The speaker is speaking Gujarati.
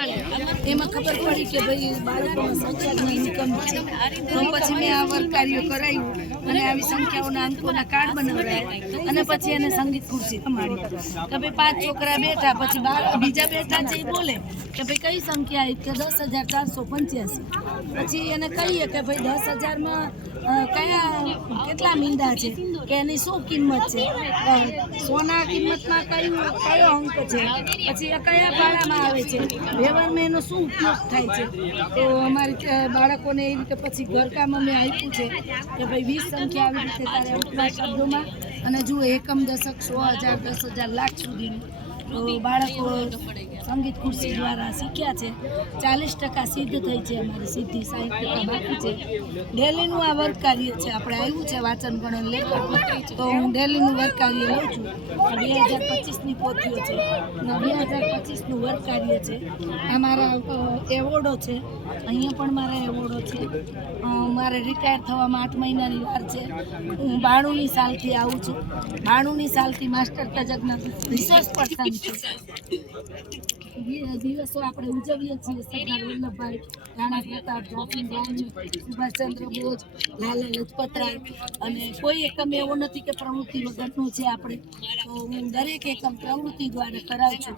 એમાં ખબર પડી કે ભાઈ બાળકોમાં સંખ્યાની ઇન્કમ છે, તો પછી મેં આ વર્ક કાર્ય કરાયું અને આવી સંખ્યાઓના અંકોના કાર્ડ બનાવડાયા અને પછી એને સંગીત ખુરશી રમાડી કે ભાઈ 5 છોકરા બેઠા, પછી બીજા બેઠા છે એ બોલે કે ભાઈ કઈ સંખ્યા આવી કે 10,485, પછી એને કહીએ કે ભાઈ 10,000માં કેટલા મીંડા છે કે એની શું કિંમત છે, સોના કિંમતમાં કયો અંક છે, પછી એ કયા ભાડામાં આવે છે, વ્યવહારમાં એનો શું ઉપયોગ થાય છે. તો અમારી બાળકોને એ રીતે પછી ઘરકામ અમે આપ્યું છે કે ભાઈ 20 સંખ્યા આવી રીતે તારે ઉપલા શબ્દોમાં, અને જુઓ એકમ દશક 100,000 10,000 લાખ સુધીનું તો બાળકો સંગીત ખુરશી દ્વારા શીખ્યા છે. 40% સિદ્ધ થઈ છે, અમારી સિદ્ધિ 60% બાકી છે. ડેલીનું આ વર્ક કાર્ય છે, આપણે આવ્યું છે વાંચન ગણન લેખન, તો હું ડેલીનું વર્ક કાર્ય લઉં છું. 2025ની પોથીઓ છે, 2025નું વર્ક કાર્ય છે. આ મારા એવોર્ડો છે, અહીંયા પણ મારા એવોર્ડો છે. મારે રિટાયર થવામાં 8 મહિનાની વાર છે. હું 92ની સાલથી આવું છું. 92ની સાલથી માસ્ટર તજજ્ઞ રિસોર્સ પર્સન છું. દિવસો આપણે ઉજવીએ છીએ. સરદાર વલ્લભભાઈ, રાણા પ્રતાપ, ઝાંસી રાણી, સુભાષચંદ્ર બોઝ, લાલા લજપત રાય, અને કોઈ એકમ એવો નથી કે પ્રવૃત્તિ વગરનું છે આપણે. તો હું દરેક એકમ પ્રવૃત્તિ દ્વારા કરાવું છું.